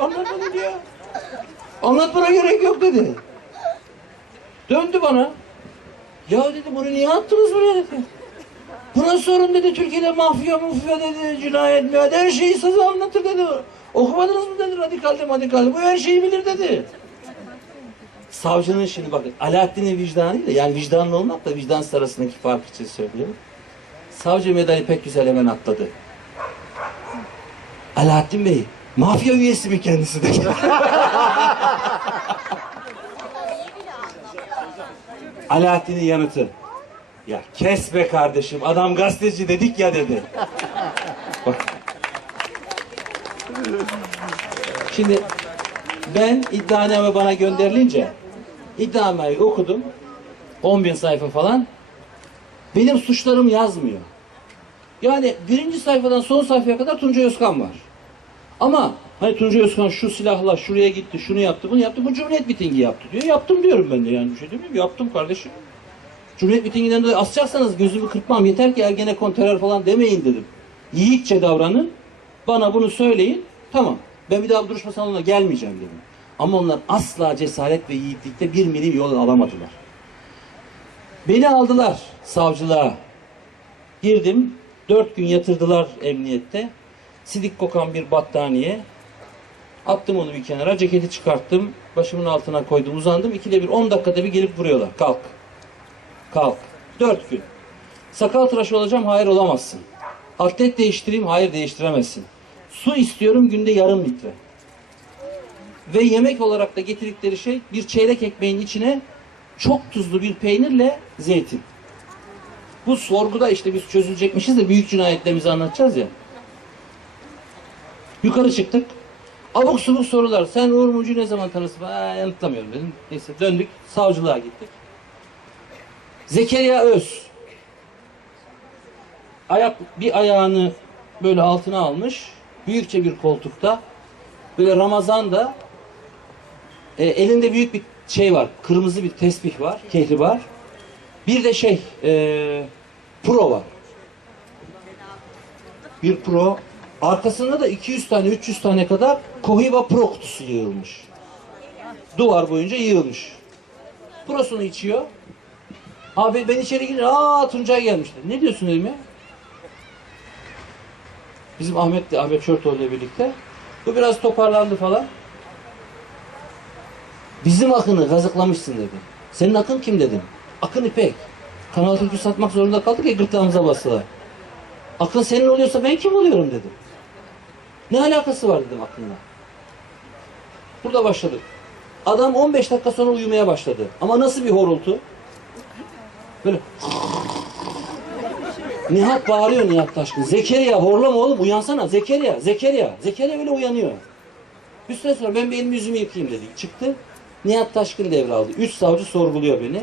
Anlatmadım diyor. Anlatmana gerek yok dedi. Döndü bana. Ya dedi bunu niye attınız buraya dedi. Buna sorun dedi Türkiye'de mafya mufya dedi cinayet mi her şeyi size anlatır dedi. Okumadınız mı dedi radikalde radikalde bu her şeyi bilir dedi. Savcının şimdi bakın Alaaddin'in vicdanıyla yani vicdanlı olmakla vicdan arasındaki fark için söylüyorum. Savcı medali pek güzel hemen atladı. Alaaddin Bey mafya üyesi mi kendisi dedi. Alaaddin'in yanıtı. Ya kes be kardeşim adam gazeteci dedik ya dedi. Bak. Şimdi ben iddianame bana gönderilince iddianameyi okudum. 10 bin sayfa falan. Benim suçlarım yazmıyor. Yani birinci sayfadan son sayfaya kadar Tuncay Özkan var. Ama hani Tuncay Özkan şu silahla şuraya gitti, şunu yaptı, bunu yaptı, bu Cumhuriyet mitingi yaptı diyor. Yaptım diyorum ben de yani bir şey demiyorum. Yaptım kardeşim. Cumhuriyet mitinginden dolayı asacaksanız gözümü kırpmam. Yeter ki Ergenekon terör falan demeyin dedim. Yiğitçe davranın. Bana bunu söyleyin. Tamam. Ben bir daha bu duruşma salonuna gelmeyeceğim dedim. Ama onlar asla cesaret ve yiğitlikte bir milim yol alamadılar. Beni aldılar savcılığa. Girdim. Dört gün yatırdılar emniyette. Sidik kokan bir battaniye. Attım onu bir kenara. Ceketi çıkarttım. Başımın altına koydum. Uzandım. İkide bir on dakikada bir gelip vuruyorlar. Kalk. Kalk. Dört gün. Sakal tıraşı olacağım. Hayır olamazsın. Atlet değiştireyim. Hayır değiştiremezsin. Su istiyorum günde yarım litre. Ve yemek olarak da getirdikleri şey bir çeyrek ekmeğin içine çok tuzlu bir peynirle zeytin. Bu sorguda işte biz çözülecekmişiz de büyük cinayetlerimizi anlatacağız ya. Yukarı çıktık. Abuk subuk sorular. Sen Uğur Mumcu'yu ne zaman tanırsın? Ha, yanıtlamıyorum dedim. Neyse döndük. Savcılığa gittik. Zekeriya Öz. Ayak, bir ayağını böyle altına almış. Büyükçe bir koltukta. Böyle Ramazan'da e, elinde büyük bir şey var. Kırmızı bir tesbih var. Kehri var. Bir de şey e, pro var. Bir pro. Arkasında da 200 tane 300 tane kadar Cohiba Pro kutusu yığılmış. Duvar boyunca yığılmış. Prosunu içiyor. Abi ben içeri girince aa Tuncay gelmişti. Ne diyorsun dedim ya? Bizim Ahmet de Ahmet Çörtoğlu ile birlikte. Bu biraz toparlandı falan. Bizim Akın'ı gazıklamışsın dedi. Senin Akın kim dedim. Akın İpek. Kanal Türk'ü satmak zorunda kaldık ya gırtlağımıza bastılar. Akın senin oluyorsa ben kim oluyorum dedim. Ne alakası var dedim Akın'la. Burada başladık. Adam 15 dakika sonra uyumaya başladı. Ama nasıl bir horultu? Böyle Nihat bağırıyor Nihat Taşkın. Zekeriya horlama oğlum uyansana. Zekeriya, Zekeriya. Zekeriya öyle uyanıyor. Bir süre sonra ben bir elimi yüzümü yıkayayım dedik. Çıktı. Nihat Taşkın devraldı. Üç savcı sorguluyor beni.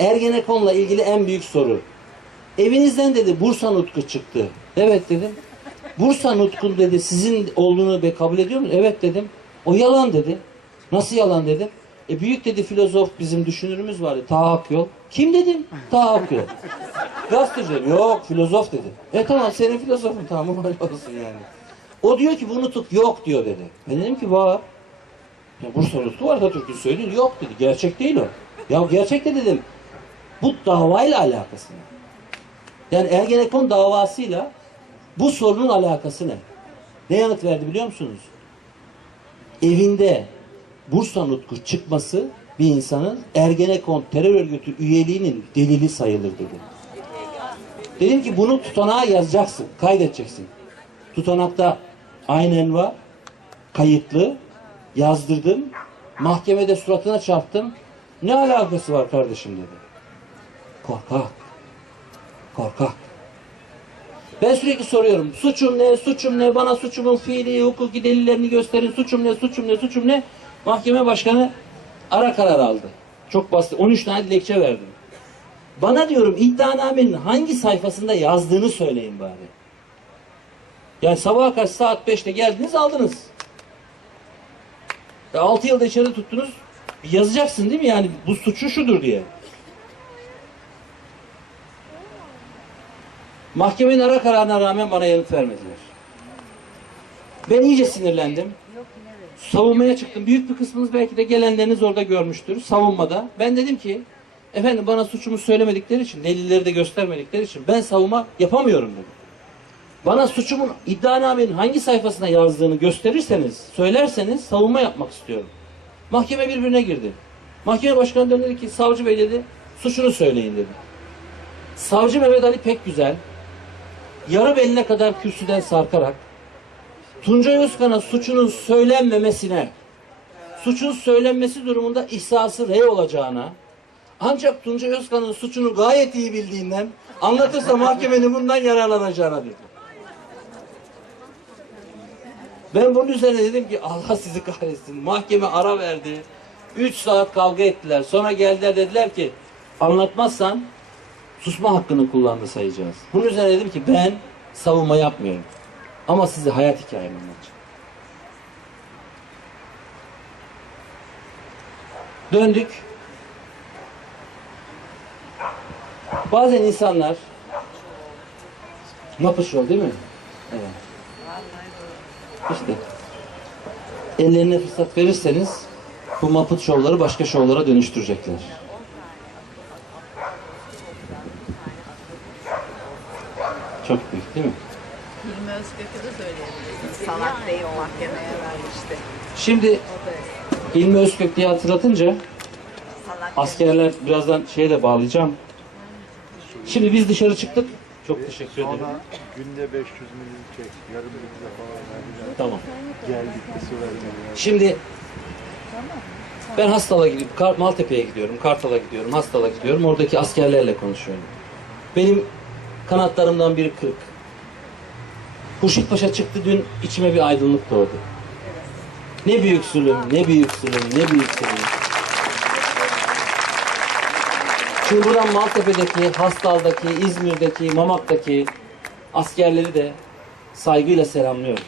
Ergenekon'la ilgili en büyük soru. Evinizden dedi Bursa Nutku çıktı. Evet dedim. Bursa Nutkun dedi sizin olduğunu be kabul ediyor musun? Evet dedim. O yalan dedi. Nasıl yalan dedim. E büyük dedi filozof bizim düşünürümüz vardı. Taha Akyol. Kim dedim? Taha Akyol. Gazeteci. Yok filozof dedi. E tamam senin filozofun tamam öyle olsun yani. O diyor ki bu nutuk yok diyor dedi. Ben dedim ki var. Ya Bursa nutku var Atatürk'ün söylediği yok dedi. Gerçek değil o. Ya gerçek de dedim. Bu davayla alakası? Yani Ergenekon davasıyla bu sorunun alakası ne? Ne yanıt verdi biliyor musunuz? Evinde Bursa Nutku çıkması bir insanın Ergenekon terör örgütü üyeliğinin delili sayılır dedi. Dedim ki bunu tutanağa yazacaksın, kaydedeceksin. Tutanakta aynen var, kayıtlı, yazdırdım, mahkemede suratına çarptım. Ne alakası var kardeşim dedi. Korkak. Korkak. Ben sürekli soruyorum. Suçum ne, suçum ne, bana suçumun fiili, hukuki delillerini gösterin. Suçum ne, suçum ne, suçum ne. Mahkeme başkanı ara karar aldı. Çok basit. 13 tane dilekçe verdim. Bana diyorum iddianamenin hangi sayfasında yazdığını söyleyin bari. Yani sabaha karşı saat 5'te geldiniz aldınız. E 6 yılda içeri tuttunuz. Yazacaksın değil mi yani bu suçu şudur diye. Mahkemenin ara kararına rağmen bana yanıt vermediler. Ben iyice sinirlendim. savunmaya çıktım. Büyük bir kısmınız belki de gelenleriniz orada görmüştür. Savunmada. Ben dedim ki efendim bana suçumu söylemedikleri için, delilleri de göstermedikleri için ben savunma yapamıyorum dedim. Bana suçumun iddianamenin hangi sayfasına yazdığını gösterirseniz, söylerseniz savunma yapmak istiyorum. Mahkeme birbirine girdi. Mahkeme başkanı dedi ki savcı bey dedi suçunu söyleyin dedi. Savcı Mehmet Ali pek güzel yarı beline kadar kürsüden sarkarak Tuncay Özkan'a suçunun söylenmemesine suçun söylenmesi durumunda ihsası rey olacağına ancak Tuncay Özkan'ın suçunu gayet iyi bildiğinden anlatırsa mahkemenin bundan yararlanacağına dedi. Ben bunun üzerine dedim ki Allah sizi kahretsin. Mahkeme ara verdi. Üç saat kavga ettiler. Sonra geldiler dediler ki anlatmazsan susma hakkını kullandı sayacağız. Bunun üzerine dedim ki ben savunma yapmıyorum. Ama size hayat hikayemi anlatacağım. Döndük. Bazen insanlar yapışıyor değil mi? Evet. İşte ellerine fırsat verirseniz bu Muppet şovları başka şovlara dönüştürecekler. Çok büyük değil mi? Hilmi Özkök'ü de söyleyebilirsin. Salak değil mahkemeye vermişti. Şimdi O da İlmi Özkök diye hatırlatınca askerler birazdan şeye de bağlayacağım. Şimdi biz dışarı çıktık. Çok teşekkür ederim. Günde 500 milyon çek, yarım litre falan verdiler. Tamam. Geldik de su. Şimdi ben Hastal'a gidiyorum, Kar- Maltepe'ye gidiyorum, Kartal'a gidiyorum, Hastal'a gidiyorum. Oradaki askerlerle konuşuyorum. Benim kanatlarımdan biri kırık. Hurşit Paşa çıktı dün içime bir aydınlık doğdu. Ne büyük zulüm, ne büyük zulüm, ne büyük zulüm. Şimdi buradan Maltepe'deki, Hastal'daki, İzmir'deki, Mamak'taki askerleri de saygıyla selamlıyorum.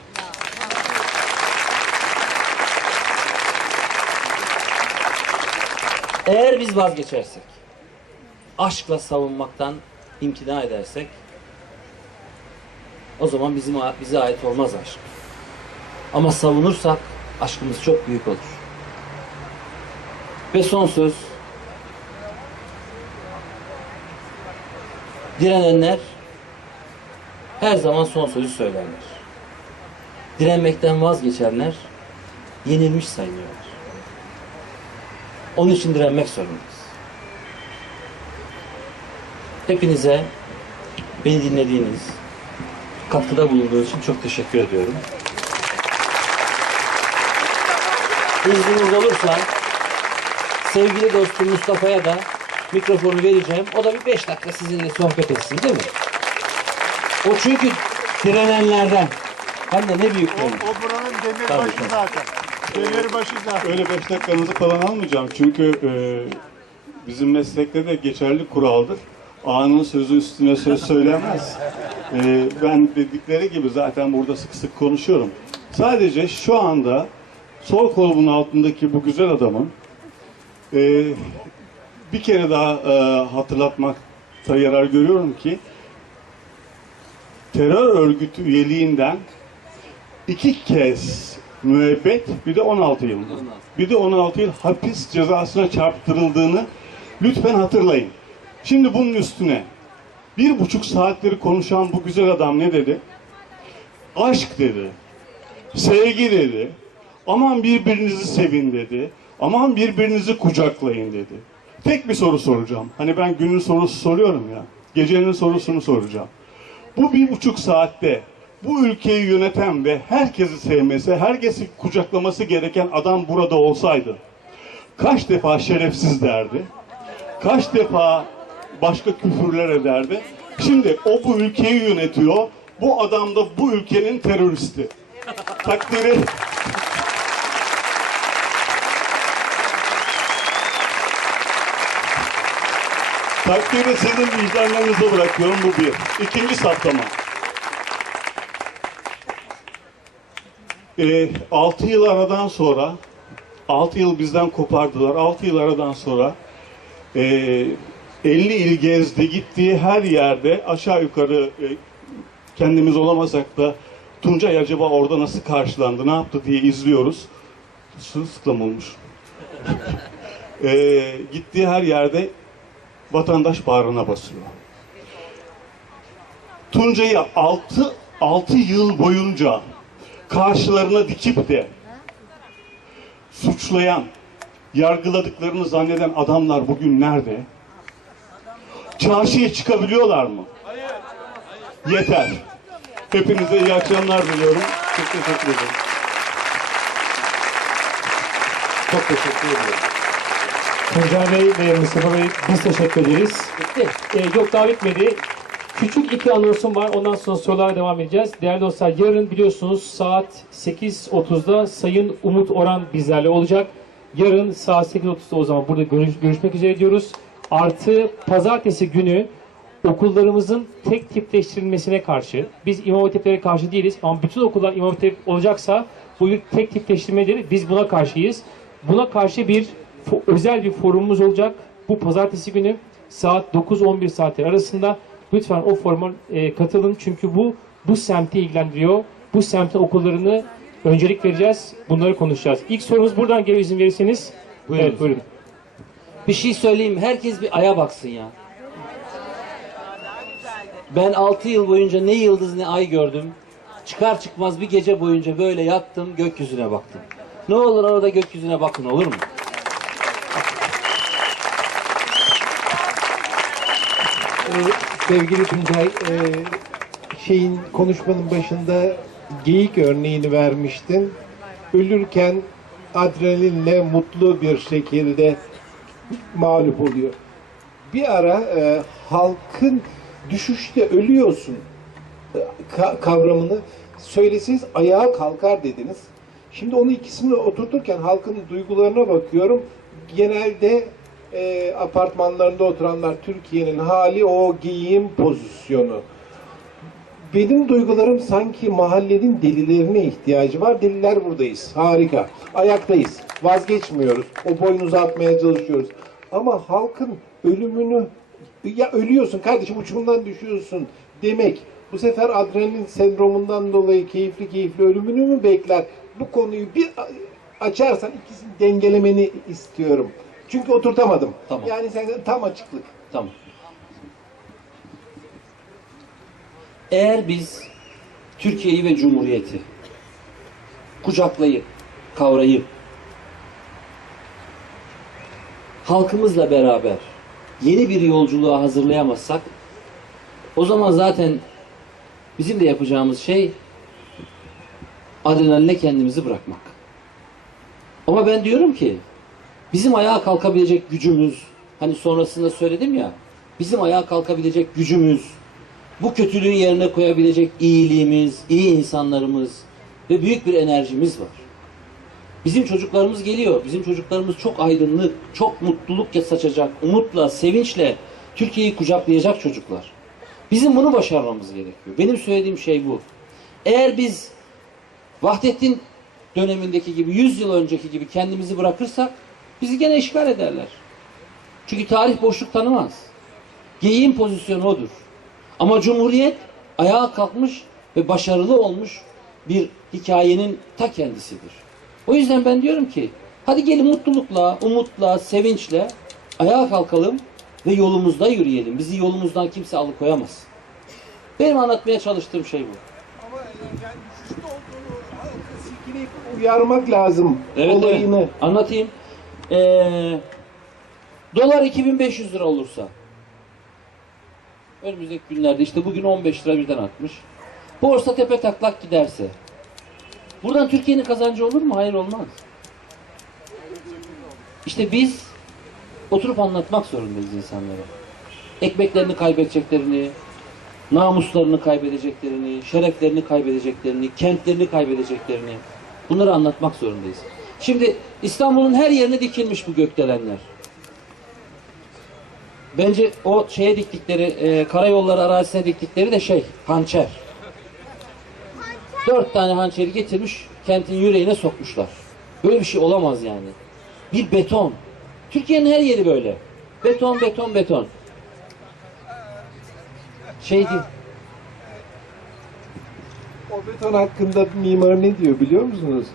Eğer biz vazgeçersek, aşkla savunmaktan imtina edersek, o zaman bizim bize ait olmaz aşk. Ama savunursak aşkımız çok büyük olur. Ve son söz, direnenler her zaman son sözü söylerler. Direnmekten vazgeçenler yenilmiş sayılıyorlar. Onun için direnmek zorundayız. Hepinize beni dinlediğiniz, katkıda bulunduğunuz için çok teşekkür ediyorum. İzniniz olursa sevgili dostum Mustafa'ya da mikrofonu vereceğim. O da bir beş dakika sizinle sohbet etsin değil mi? O çünkü direnenlerden. Hem de ne büyük O, olmuş. o buranın Tabii, demirbaşı tabii. zaten. Demirbaşı zaten. Öyle beş dakikanızı falan almayacağım. Çünkü e, bizim meslekte de geçerli kuraldır. Ağanın sözü üstüne söz söylemez. E, ben dedikleri gibi zaten burada sık sık konuşuyorum. Sadece şu anda sol kolumun altındaki bu güzel adamın e, bir kere daha e, hatırlatmakta yarar görüyorum ki terör örgütü üyeliğinden iki kez müebbet bir de 16 yıl. Bir de 16 yıl hapis cezasına çarptırıldığını lütfen hatırlayın. Şimdi bunun üstüne bir buçuk saatleri konuşan bu güzel adam ne dedi? Aşk dedi. Sevgi dedi. Aman birbirinizi sevin dedi. Aman birbirinizi kucaklayın dedi. Tek bir soru soracağım. Hani ben günün sorusu soruyorum ya. Gecenin sorusunu soracağım. Bu bir buçuk saatte bu ülkeyi yöneten ve herkesi sevmesi, herkesi kucaklaması gereken adam burada olsaydı kaç defa şerefsiz derdi, kaç defa başka küfürler ederdi. Şimdi o bu ülkeyi yönetiyor, bu adam da bu ülkenin teröristi. Takdiri Takdiri sizin vicdanlarınıza bırakıyorum bu bir. İkinci saptama. Ee, 6 yıl aradan sonra 6 yıl bizden kopardılar. 6 yıl aradan sonra e, 50 il gezdi. Gittiği her yerde aşağı yukarı e, kendimiz olamasak da Tuncay acaba orada nasıl karşılandı, ne yaptı diye izliyoruz. sırılsıklam olmuş. Ee, gittiği her yerde vatandaş bağrına basıyor. Tuncay'ı 6 6 yıl boyunca karşılarına dikip de suçlayan, yargıladıklarını zanneden adamlar bugün nerede? Çarşıya çıkabiliyorlar mı? Yeter. Hepinize iyi akşamlar diliyorum. Çok teşekkür ederim. Çok teşekkür ediyorum. Tuncay Bey ve Mustafa Bey biz teşekkür ederiz. Bitti. Ee, yok daha bitmedi. Küçük iki anonsum var. Ondan sonra sorulara devam edeceğiz. Değerli dostlar yarın biliyorsunuz saat 8.30'da Sayın Umut Oran bizlerle olacak. Yarın saat 8.30'da o zaman burada görüş- görüşmek üzere diyoruz. Artı pazartesi günü okullarımızın tek tipleştirilmesine karşı, biz imam hatiplere karşı değiliz ama bütün okullar imam hatip olacaksa bu bir tek tipleştirmedir. Biz buna karşıyız. Buna karşı bir özel bir forumumuz olacak. Bu pazartesi günü saat 9-11 saatleri arasında lütfen o foruma e, katılın. Çünkü bu bu semti ilgilendiriyor. Bu semtin okullarını öncelik vereceğiz. Bunları konuşacağız. İlk sorumuz buradan geliyor izin verirseniz. Buyurun. Evet buyurun. Bir şey söyleyeyim. Herkes bir aya baksın ya. Ben 6 yıl boyunca ne yıldız ne ay gördüm. Çıkar çıkmaz bir gece boyunca böyle yattım, gökyüzüne baktım. Ne olur orada gökyüzüne bakın olur mu? Ee, sevgili Tuncay, e, şeyin konuşmanın başında geyik örneğini vermiştin. Ölürken adrenalinle mutlu bir şekilde mağlup oluyor. Bir ara e, halkın düşüşte ölüyorsun e, ka- kavramını söyleseniz ayağa kalkar dediniz. Şimdi onu ikisini oturturken halkın duygularına bakıyorum. Genelde e, apartmanlarında oturanlar Türkiye'nin hali o giyim pozisyonu. Benim duygularım sanki mahallenin delilerine ihtiyacı var. Deliler buradayız. Harika. Ayaktayız. Vazgeçmiyoruz. O boynu uzatmaya çalışıyoruz. Ama halkın ölümünü ya ölüyorsun kardeşim uçurumdan düşüyorsun demek bu sefer adrenalin sendromundan dolayı keyifli keyifli ölümünü mü bekler? Bu konuyu bir açarsan ikisini dengelemeni istiyorum. Çünkü oturtamadım. Tamam. Yani sen tam açıklık. Tamam. Eğer biz Türkiye'yi ve Cumhuriyeti kucaklayıp, kavrayıp halkımızla beraber yeni bir yolculuğa hazırlayamazsak o zaman zaten bizim de yapacağımız şey adrenaline kendimizi bırakmak. Ama ben diyorum ki bizim ayağa kalkabilecek gücümüz, hani sonrasında söyledim ya, bizim ayağa kalkabilecek gücümüz, bu kötülüğün yerine koyabilecek iyiliğimiz, iyi insanlarımız ve büyük bir enerjimiz var. Bizim çocuklarımız geliyor. Bizim çocuklarımız çok aydınlık, çok mutluluk saçacak, umutla, sevinçle Türkiye'yi kucaklayacak çocuklar. Bizim bunu başarmamız gerekiyor. Benim söylediğim şey bu. Eğer biz Vahdettin dönemindeki gibi 100 yıl önceki gibi kendimizi bırakırsak bizi gene işgal ederler. Çünkü tarih boşluk tanımaz. Geyiğin pozisyonu odur. Ama Cumhuriyet ayağa kalkmış ve başarılı olmuş bir hikayenin ta kendisidir. O yüzden ben diyorum ki hadi gelin mutlulukla, umutla, sevinçle ayağa kalkalım ve yolumuzda yürüyelim. Bizi yolumuzdan kimse alıkoyamaz. Benim anlatmaya çalıştığım şey bu. Ama yani düşüşte olduğunu uyarmak lazım Evet, olayını. evet. Anlatayım. Ee, dolar 2500 lira olursa önümüzdeki günlerde işte bugün 15 lira birden artmış. Borsa tepe taklak giderse buradan Türkiye'nin kazancı olur mu? Hayır olmaz. İşte biz oturup anlatmak zorundayız insanlara. Ekmeklerini kaybedeceklerini, namuslarını kaybedeceklerini, şereflerini kaybedeceklerini, kentlerini kaybedeceklerini bunları anlatmak zorundayız. Şimdi İstanbul'un her yerine dikilmiş bu gökdelenler. Bence o şeye diktikleri, e, karayolları arazisine diktikleri de şey, hançer. Dört tane hançeri getirmiş, kentin yüreğine sokmuşlar. Böyle bir şey olamaz yani. Bir beton. Türkiye'nin her yeri böyle. Beton, beton, beton. Şey değil. O beton hakkında mimar ne diyor biliyor musunuz?